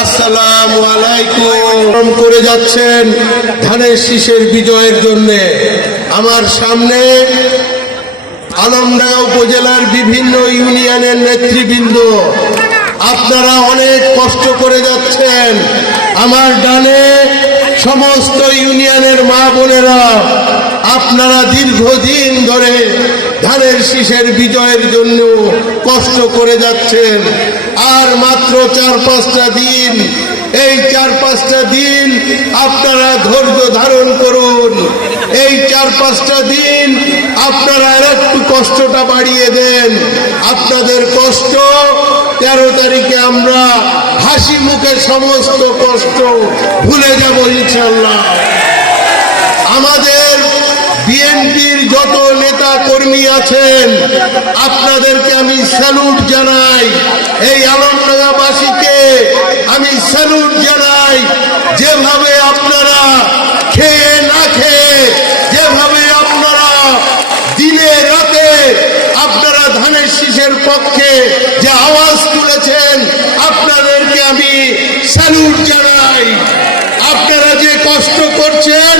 আসসালামু আলাইকুম করে যাচ্ছেন ধানের শীষের বিজয়ের জন্য। আমার সামনে আলমডাঙ্গা উপজেলার বিভিন্ন ইউনিয়নের নেতৃবৃন্দ, আপনারা অনেক কষ্ট করে যাচ্ছেন। আমার ডানে সমস্ত ইউনিয়নের মা বোনেরা, আপনারা দীর্ঘদিন ধরে ধানের শীষের বিজয়ের জন্য কষ্ট করে যাচ্ছেন। আর মাত্র 4-5টা দিন, এই 4-5টা দিন আপনারা ধৈর্য ধারণ করুন। এই 4-5টা দিন আপনারা একটু কষ্টটা বাড়িয়ে দেন। আপনাদের কষ্ট 13 তারিখে আমরা হাসি মুখে সমস্ত কষ্ট ভুলে যাব ইনশাআল্লাহ। আমাদের বিএনপির যত নেতা কর্মী আছেন, আপনাদেরকে আমি স্যালুট জানাই। এই আলমডাঙ্গাবাসীকে আমি স্যালুট জানাই। যেভাবে আপনারা খেয়ে না খেয়ে, যেভাবে আপনারা দিনে রাতে আপনারা ধানের শীষের পক্ষে যে আওয়াজ তুলেছেন, আপনাদেরকে আমি স্যালুট জানাই। আপনারা যে কষ্ট করছেন,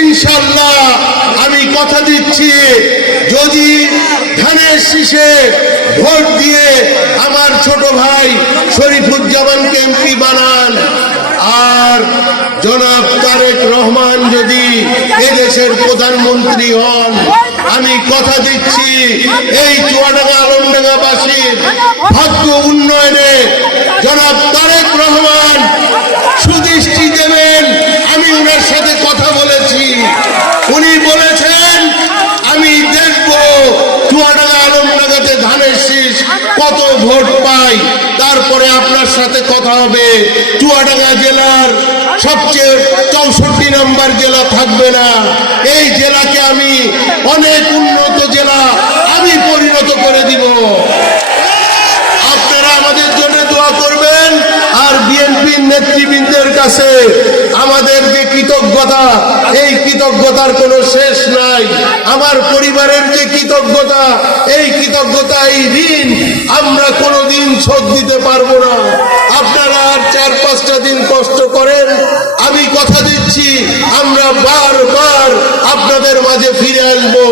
ইনশাআল্লাহ আমি কথা দিচ্ছি, যদি ধানের শীষে ভোট দিয়ে আমার ছোট ভাই শরীফুজ্জামানকে এমপি বানান, আর জনাব তারেক রহমান যদি এদেশের প্রধানমন্ত্রী হন, আমি কথা দিচ্ছি এই চুয়াডাঙ্গা আলমডাঙ্গাবাসীর ভাগ্য উন্নয়নে জনাব তারেক রহমান সুদৃষ্টি দেবেন। আমি ওনার সাথে কথা বলেছি, উনি বলেছেন আমি দেখব চুয়াডাঙ্গা আলমডাঙ্গাতে ধানের শীষ কত ভোট পাই, তারপরে আপনার সাথে কথা হবে। চুয়াডাঙ্গা জেলার সবচেয়ে 64 নম্বর জেলা থাকবে না, এই জেলাকে আমি অনেক উন্নত জেলা আমি পরিণত করে দিব। আপনারা আমাদের জন্য দোয়া করবেন। আর বিএনপির নেতৃবৃন্দের কাছে আমাদের যে কৃতজ্ঞতা, এই কৃতজ্ঞতার কোনো শেষ নাই। আমার পরিবারের যে কৃতজ্ঞতা, এই কৃতজ্ঞতা, এই ঋণ আমরা কোনোদিন শোধ দিতে পারবো না। আপনারা আর 4-5টা দিন কষ্ট করেন, আমি কথা দিচ্ছি আমরা বারবার আপনাদের মাঝে ফিরে আসবো।